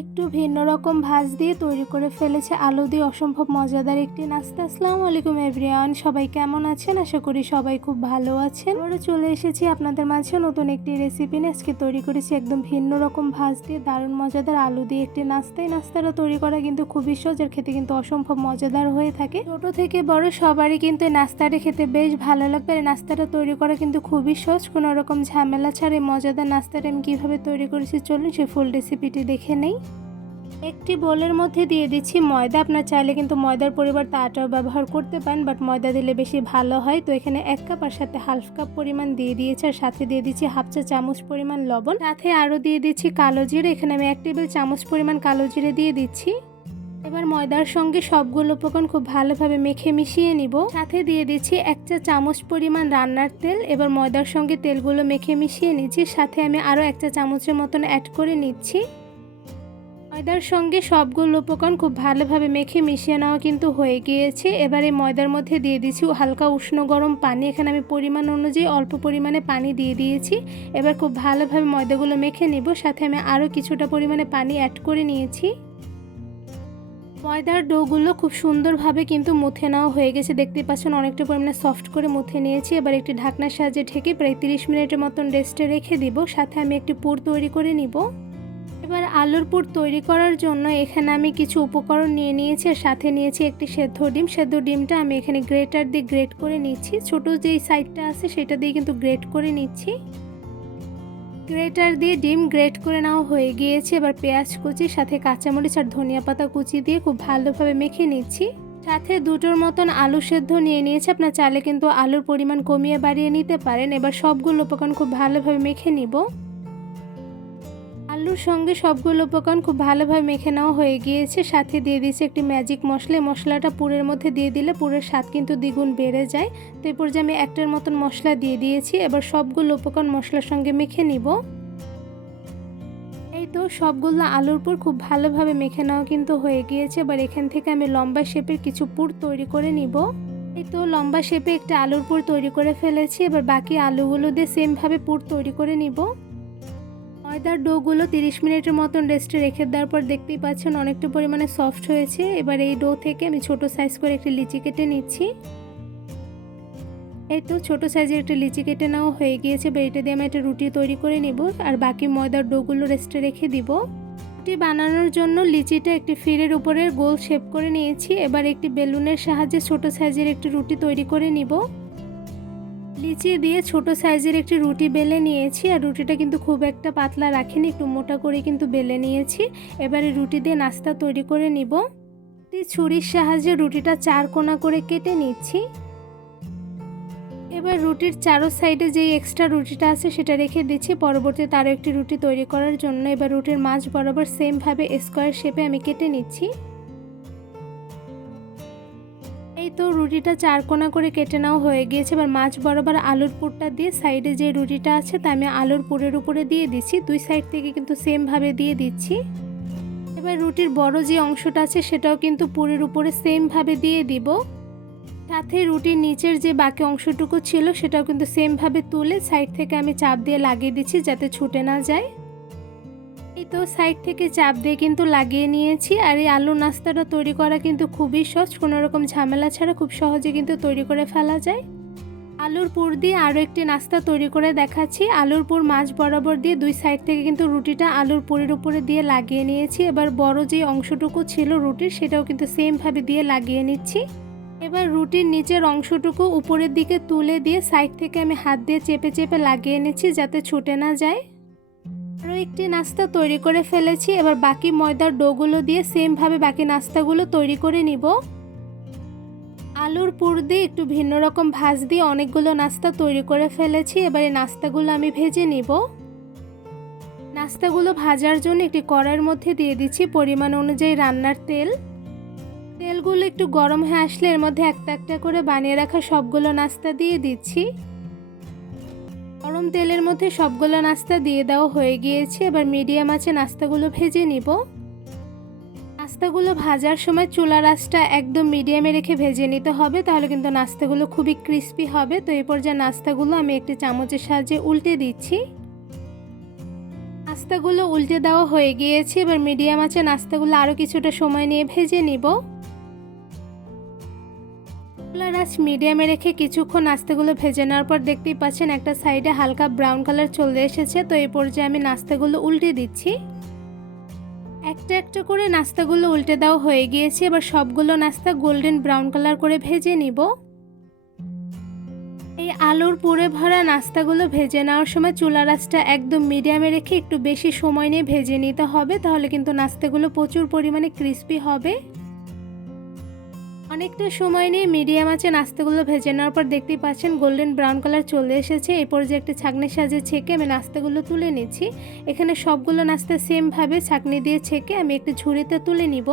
একটু ভিন্ন রকম ভাঁজ দিয়ে তৈরি করে ফেলেছে আলু দিয়ে অসম্ভব মজাদার একটি নাস্তা। আসসালামু আলাইকুম এভরিওয়ান, সবাই কেমন আছেন? আশা করি সবাই খুব ভালো আছেন। আমরা চলে এসেছি আপনাদের মাঝে নতুন একটি রেসিপি নিয়ে। আজকে তৈরি করেছি একদম ভিন্ন রকম ভাঁজ দিয়ে দারুণ মজাদার আলু দিয়ে একটি নাস্তা। এই নাস্তাটা তৈরি করা কিন্তু খুবই সহজ, আর খেতে কিন্তু অসম্ভব মজাদার হয়ে থাকে। ছোট থেকে বড় সবারই কিন্তু এই নাস্তাটা খেতে বেশ ভালো লাগবে। এই নাস্তাটা তৈরি করা কিন্তু খুবই সহজ, কোনো রকম ঝামেলা ছাড়া এই মজাদার নাস্তাটা আমি কীভাবে তৈরি করেছি চলুন সেই ফুল রেসিপিটি দেখে নেই। একটি বোলের মধ্যে দিয়ে দিচ্ছি ময়দা। আপনার চাইলে কিন্তু ময়দার পরিবর্তে আটাও ব্যবহার করতে পারেন, বাট ময়দা দিলে বেশি ভালো হয়। তো এখানে 1 কাপ আর সাথে হাফ কাপ পরিমাণ দিয়ে দিয়েছি, আর সাথে দিয়ে দিচ্ছি হাফ চা চামচ পরিমাণ লবণ, সাথে আরও দিয়ে দিচ্ছি কালো জিরে। এখানে আমি 1 টেবিল চামচ পরিমাণ কালো জিরে দিয়ে দিচ্ছি। এবার ময়দার সঙ্গে সবগুলো উপকরণ খুব ভালোভাবে মেখে মিশিয়ে নিব। সাথে দিয়ে দিচ্ছি 1 চা চামচ পরিমাণ রান্নার তেল। এবার ময়দার সঙ্গে তেলগুলো মেখে মিশিয়ে নিচ্ছি, সাথে আমি আরও 1 চা চামচের মতন অ্যাড করে নিচ্ছি। ময়দার সঙ্গে সবগুলো উপকরণ খুব ভালোভাবে মেখে মিশিয়ে নেওয়া কিন্তু হয়ে গিয়েছে। এবারে ময়দার মধ্যে দিয়ে দিচ্ছি হালকা উষ্ণ গরম পানি। এখানে আমি পরিমাণ অনুযায়ী অল্প পরিমাণে পানি দিয়ে দিয়েছি। এবার খুব ভালোভাবে ময়দাগুলো মেখে নিব, সাথে আমি আরও কিছুটা পরিমাণে পানি অ্যাড করে নিয়েছি। ময়দার ডোগুলো খুব সুন্দরভাবে কিন্তু মুথে নেওয়া হয়ে গেছে, দেখতে পাচ্ছেন অনেকটা পরিমাণে সফট করে মুথে নিয়েছি। এবার একটি ঢাকনার সাহায্যে ঢেকে প্রায় 30 মিনিটের মতন রেস্টে রেখে দিব। সাথে আমি একটি পুর তৈরি করে নিব। এবার আলুর পুর তৈরি করার জন্য এখানে আমি কিছু উপকরণ নিয়ে নিয়েছি, আর সাথে নিয়েছি একটি সেদ্ধ ডিম। সেদ্ধ ডিমটা আমি এখানে গ্রেটার দিয়ে গ্রেট করে নিচ্ছি। ছোট যেই সাইডটা আছে সেটা দিয়ে কিন্তু গ্রেট করে নিচ্ছি। গ্রেটার দিয়ে ডিম গ্রেট করে নেওয়া হয়ে গিয়েছে। এবার পেঁয়াজ কুচি, সাথে কাঁচামরিচ আর ধনিয়া পাতা কুচি দিয়ে খুব ভালোভাবে মেখে নিচ্ছি। সাথে দুটোর মতন আলু সেদ্ধ নিয়ে নিয়েছি। আপনার চাইলে কিন্তু আলুর পরিমাণ কমিয়ে বাড়িয়ে নিতে পারেন। এবার সবগুলো উপকরণ খুব ভালোভাবে মেখে নিব। আলুর সঙ্গে সবগুলো উপকরণ খুব ভালোভাবে মেখে নেওয়া হয়ে গিয়েছে। সাথে দিয়ে দিয়েছি একটি ম্যাজিক মশলা। এই মশলাটা পুরের মধ্যে দিয়ে দিলে পুরের স্বাদ কিন্তু দ্বিগুণ বেড়ে যায়। তো এই পর্যায়ে আমি একটার মতন মশলা দিয়ে দিয়েছি। এবার সবগুলো উপকরণ মশলার সঙ্গে মেখে নিব। এই তো সবগুলো আলুর পুর খুব ভালোভাবে মেখে নেওয়া কিন্তু হয়ে গিয়েছে। এবার এখান থেকে আমি লম্বা শেপের কিছু পুর তৈরি করে নিব। এই তো লম্বা শেপে একটা আলুর পুর তৈরি করে ফেলেছি। এবার বাকি আলুগুলো দিয়ে সেমভাবে পুর তৈরি করে নিব। ময়দার ডোগুলো 30 মিনিটের মতন রেস্টে রেখে দেওয়ার পর দেখতেই পাচ্ছেন অনেকটা পরিমাণে সফট হয়েছে। এবার এই ডো থেকে আমি ছোট সাইজ করে একটি লিচি কেটে নিচ্ছি। এই তো ছোট সাইজের একটা লিচি কেটে নেওয়া হয়ে গিয়েছে। এবার এটা দিয়ে আমি একটা রুটি তৈরি করে নিব, আর বাকি ময়দার ডোগুলো রেস্টে রেখে দিব। রুটি বানানোর জন্য লিচিটা একটি ফিরের উপরে গোল শেপ করে নিয়েছি। এবার একটি বেলুনের সাহায্যে ছোট সাইজের একটি রুটি তৈরি করে নিব। লিচি দিয়ে ছোট সাইজের একটি রুটি বেলে নিয়েছি, আর রুটিটা কিন্তু খুব একটা পাতলা রাখিনি, একটু মোটা করে কিন্তু বেলে নিয়েছি। এবারে রুটি দিয়ে নাস্তা তৈরি করে নিব। ছুরির সাহায্যে রুটিটা 4 কোণা করে কেটে নিচ্ছি। এবার রুটির চারো সাইডে যেই এক্সট্রা রুটিটা আছে সেটা রেখে দিচ্ছি পরবর্তীতে আরও একটি রুটি তৈরি করার জন্য। এবার রুটির মাঝ বরাবর সেমভাবে স্কোয়ার শেপে আমি কেটে নিচ্ছি। এই তো রুটিটা 4 কোণা করে কেটে নেওয়া হয়ে গিয়েছে। এবার মাছ বরাবর আলুর পুরটা দিয়ে সাইডে যে রুটিটা আছে তা আমি আলুর পুরের উপরে দিয়ে দিচ্ছি। দুই সাইড থেকে কিন্তু সেমভাবে দিয়ে দিচ্ছি। এবার রুটির বড় যে অংশটা আছে সেটাও কিন্তু পুরের উপরে সেমভাবে দিয়ে দিব। সাথে রুটির নিচের যে বাকি অংশটুকু ছিল সেটাও কিন্তু সেমভাবে তুলে সাইড থেকে আমি চাপ দিয়ে লাগিয়ে দিচ্ছি যাতে ছুটে না যায়। এই তো সাইড থেকে চাপ দিয়ে কিন্তু লাগিয়ে নিয়েছি। আর এই আলু নাস্তাটা তৈরি করা কিন্তু খুবই সহজ, কোনো রকম ঝামেলা ছাড়া খুব সহজে কিন্তু তৈরি করে ফেলা যায়। আলুর পুর দিয়ে আরও একটি নাস্তা তৈরি করে দেখাচ্ছি। আলুর পুর মাঝ বরাবর দিয়ে দুই সাইড থেকে কিন্তু রুটিটা আলুর পুরের উপরে দিয়ে লাগিয়ে নিয়েছি। এবার বড় যে অংশটুকু ছিল রুটির সেটাও কিন্তু সেমভাবে দিয়ে লাগিয়ে নিচ্ছি। এবার রুটির নিচের অংশটুকু উপরের দিকে তুলে দিয়ে সাইড থেকে আমি হাত দিয়ে চেপে চেপে লাগিয়ে নিচ্ছি যাতে ছুটে না যায়। আরও একটি নাস্তা তৈরি করে ফেলেছি। এবার বাকি ময়দার ডোগুলো দিয়ে সেমভাবে বাকি নাস্তাগুলো তৈরি করে নিব। আলুর পুর দিয়ে একটু ভিন্ন রকম ভাঁজ দিয়ে অনেকগুলো নাস্তা তৈরি করে ফেলেছি। এবার এই নাস্তাগুলো আমি ভেজে নিব। নাস্তাগুলো ভাজার জন্য একটি কড়াইয়ের মধ্যে দিয়ে দিচ্ছি পরিমাণ অনুযায়ী রান্নার তেল। তেলগুলো একটু গরম হয়ে আসলে এর মধ্যে একটা একটা করে বানিয়ে রাখা সবগুলো নাস্তা দিয়ে দিচ্ছি। গরম তেলের মধ্যে সবগুলো নাস্তা দিয়ে দেওয়া হয়ে গিয়েছে। এবার মিডিয়াম আঁচে নাস্তাগুলো ভেজে নিব। নাস্তাগুলো ভাজার সময় চুলার আঁচটা একদম মিডিয়ামে রেখে ভেজে নিতে হবে, তাহলে কিন্তু নাস্তাগুলো খুবই ক্রিস্পি হবে। তো এই পর্যায়ে নাস্তাগুলো আমি একটি চামচের সাহায্যে উল্টে দিচ্ছি। আস্তে নাস্তাগুলো উল্টে দেওয়া হয়ে গিয়েছে। এবার মিডিয়াম আঁচে নাস্তাগুলো আরও কিছুটা সময় নিয়ে ভেজে নিব। চুলার আঁচ মিডিয়ামে রেখে কিছুক্ষণ নাস্তাগুলো ভেজে নেওয়ার পর দেখতেই পাচ্ছেন একটা সাইডে হালকা ব্রাউন কালার চলে এসেছে। তো এই পর্যায়ে আমি নাস্তাগুলো উল্টে দিচ্ছি। একটা একটা করে নাস্তাগুলো উল্টে দেওয়া হয়ে গিয়েছে। এবার সবগুলো নাস্তা গোল্ডেন ব্রাউন কালার করে ভেজে নিব। এই আলুর পুরে ভরা নাস্তাগুলো ভেজে নেওয়ার সময় চুলার আঁচটা একদম মিডিয়ামে রেখে একটু বেশি সময় নিয়ে ভেজে নিতে হবে, তাহলে কিন্তু নাস্তাগুলো প্রচুর পরিমাণে ক্রিস্পি হবে। অনেকটা সময় নিয়ে মিডিয়াম আঁচে নাস্তাগুলো ভেজে নেওয়ার পর দেখতেই পাচ্ছেন গোল্ডেন ব্রাউন কালার চলে এসেছে। এই পর্যায়ে একটি ছাঁকনির সাহায্যে ছেঁকে আমি নাস্তাগুলো তুলে নিচ্ছি। এখানে সবগুলো নাস্তা সেমভাবে ছাঁকনি দিয়ে ছেঁকে আমি একটি ঝুড়িতে তুলে নিব।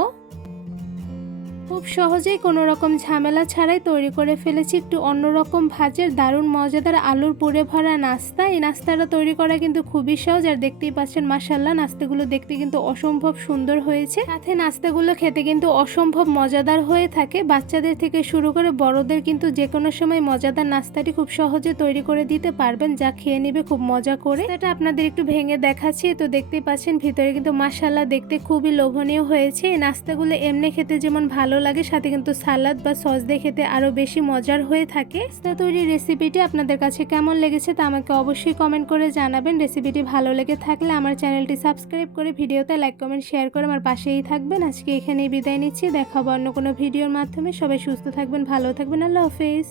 খুব সহজেই কোনো রকম ঝামেলা ছাড়াই তৈরি করে ফেলেছি একটু অন্যরকম ভাজের দারুণ মজাদার আলুর পুরে ভরা নাস্তা। এই নাস্তাটা তৈরি করা কিন্তু খুবই সহজ, আর দেখতেই পাচ্ছেন মাশাআল্লাহ নাস্তাগুলো দেখতে কিন্তু অসম্ভব সুন্দর হয়েছে। সাথে নাস্তাগুলো খেতে কিন্তু অসম্ভব মজাদার হয়ে থাকে। বাচ্চাদের থেকে শুরু করে বড়দের কিন্তু যে কোনো সময় মজাদার নাস্তাটি খুব সহজে তৈরি করে দিতে পারবেন, যা খেয়ে নেবে খুব মজা করে। এটা আপনাদের একটু ভেঙে দেখাচ্ছি। তো দেখতেই পাচ্ছেন ভিতরে কিন্তু মাশাআল্লাহ দেখতে খুবই লোভনীয় হয়েছে। এই নাস্তাগুলো এমনি খেতে যেমন ভালো লাগে, সাথে কিন্তু সালাদ বা সস দিয়ে খেতে আরো বেশি মজার হয়ে থাকে। নাস্তা তৈরির রেসিপিটি আপনাদের কাছে কেমন লেগেছে তা আমাকে অবশ্যই কমেন্ট করে জানাবেন। রেসিপিটি ভালো লেগে থাকলে আমার চ্যানেলটি সাবস্ক্রাইব করে ভিডিওতে লাইক কমেন্ট শেয়ার করে আমার পাশেই থাকবেন। আজকে এখানেই বিদায় নিচ্ছি, দেখা হবে অন্য কোনো ভিডিওর মাধ্যমে। সবাই সুস্থ থাকবেন, ভালো থাকবেন, আল্লাহ হাফেজ।